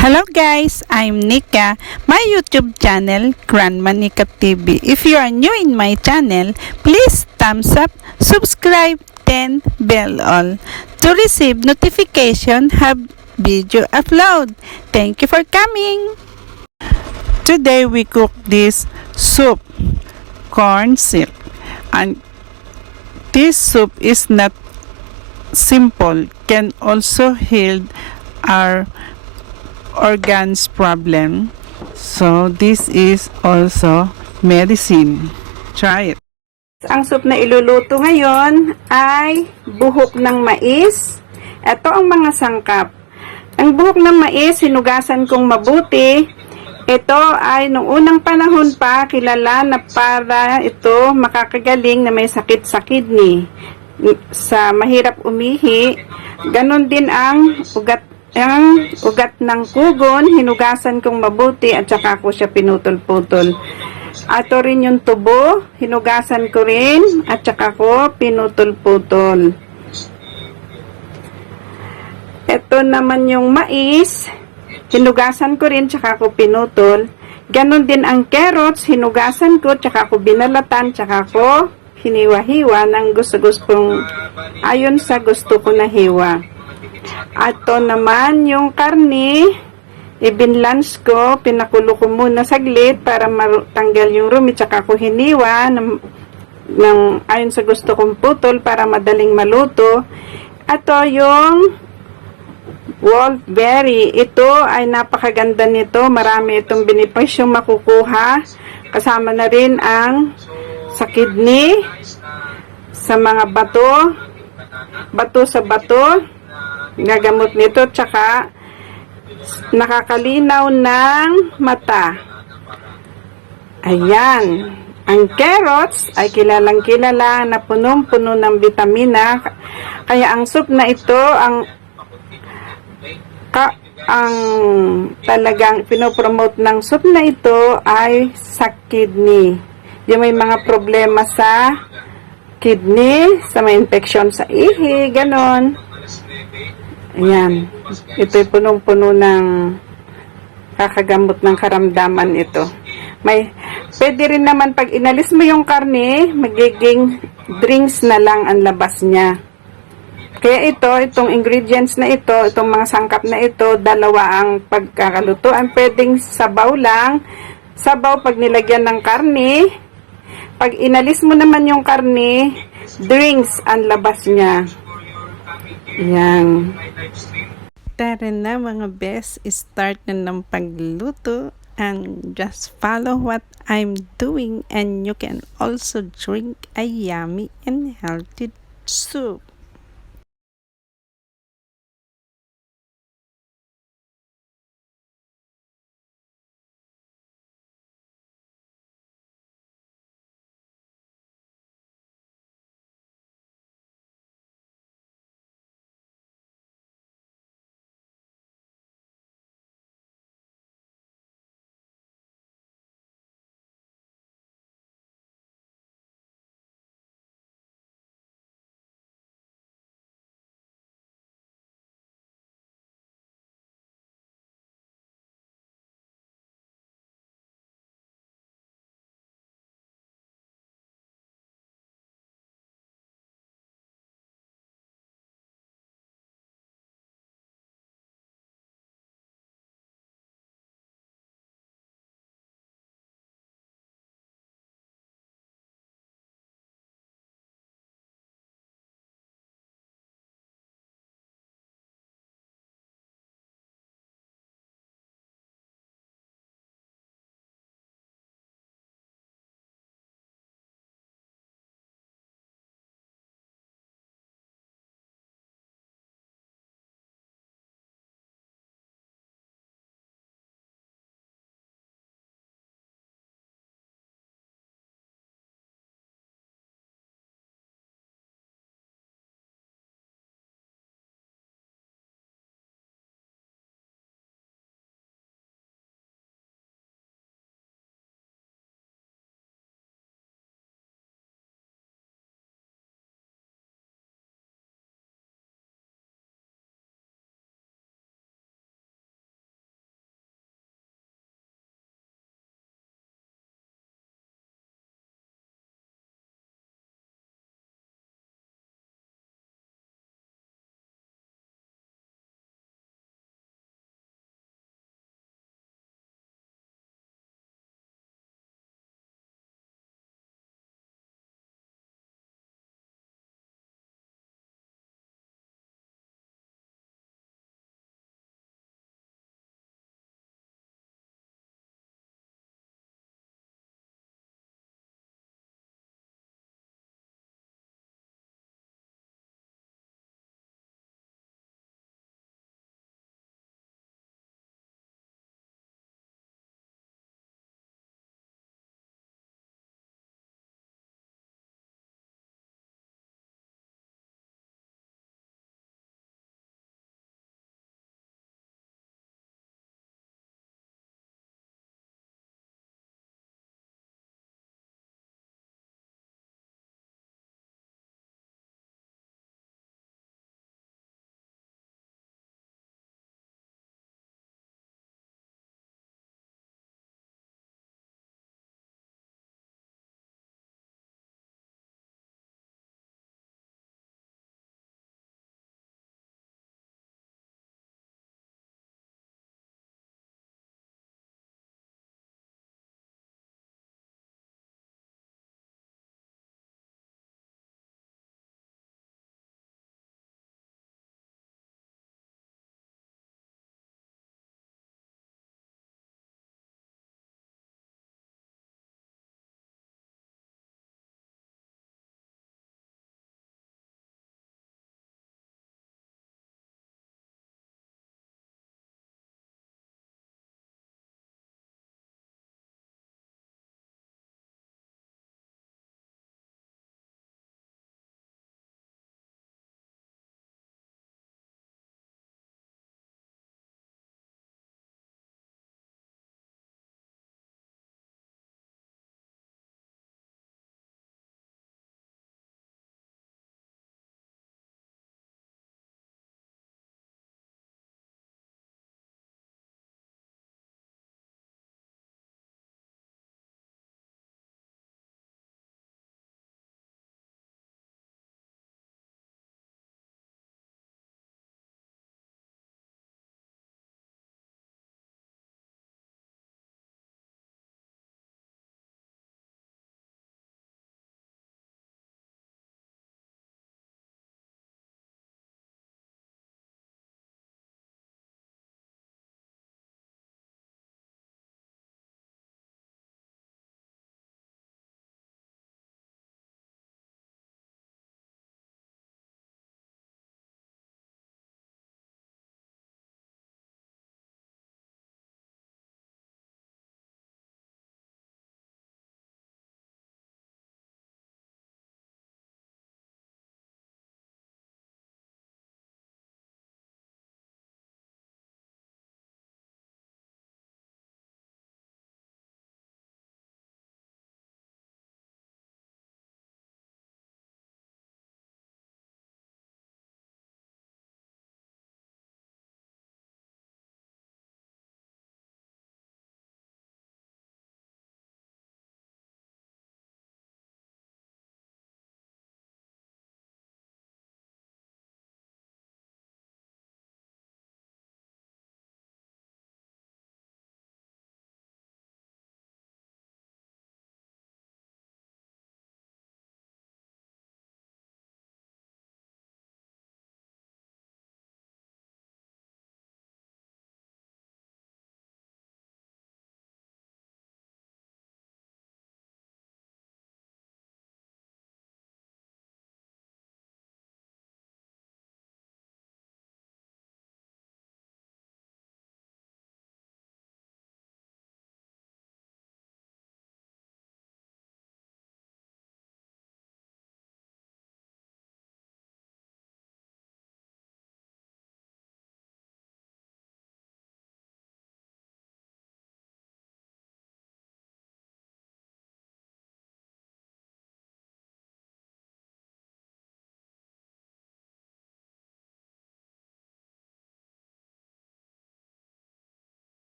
Hello guys, I'm Nika. My YouTube channel, Grandma Nika TV. If you are new in my channel, please thumbs up, subscribe, then bell all to receive notification have video upload. Thank you for coming. Today we cook this soup, corn soup, and this soup is not simple, can also heal our organs problem. So this is also medicine. Try it. Ang soup na iluluto ngayon ay buhok ng mais. Ito ang mga sangkap. Ang buhok ng mais, hinugasan kong mabuti. Ito ay noong unang panahon pa kilala na para ito makakagaling na may sakit sa kidney, sa mahirap umihi. Ganon din ang ugat ng kugon, hinugasan kong mabuti at saka ko siya pinutol-putol. Ito rin yung tubo, hinugasan ko rin at saka ko pinutol-putol. Ito naman yung mais, hinugasan ko rin tsaka ko pinutol. Ganon din ang carrots, hinugasan ko tsaka ko binalatan tsaka ko hiniwa-hiwa ng gusto-gustong ayon sa gusto ko na hiwa. Ato naman yung karne, ibinlance ko, pinakulo ko muna saglit para matanggal yung rumi, tsaka ko hiniwa ng ayon sa gusto kong putol para madaling maluto. Ato yung wolfberry, ito ay napakaganda nito, marami itong benepisyong makukuha, kasama na rin ang sa kidney, sa mga bato sa bato, gagamot nito, tsaka nakakalinaw ng mata. Ayan. Ang carrots ay kilalang kilala na punong-puno ng vitamina. Kaya ang soup na ito, ang talagang pinopromote ng soup na ito ay sa kidney. Yung may mga problema sa kidney, sa may infection sa ihi, ganon. Ayan. Ito'y punong-puno ng kakagamot ng karamdaman ito. Pwede rin naman pag inalis mo yung karne, magiging drinks na lang ang labas niya. Kaya itong ingredients na ito, itong mga sangkap na ito, dalawa ang pagkakalutuan. Pwedeng sabaw lang. Sabaw pag nilagyan ng karne. Pag inalis mo naman yung karne, drinks ang labas niya. Yan. Tara na mga best, start na ng pagluto and just follow what I'm doing and you can also drink a yummy and healthy soup.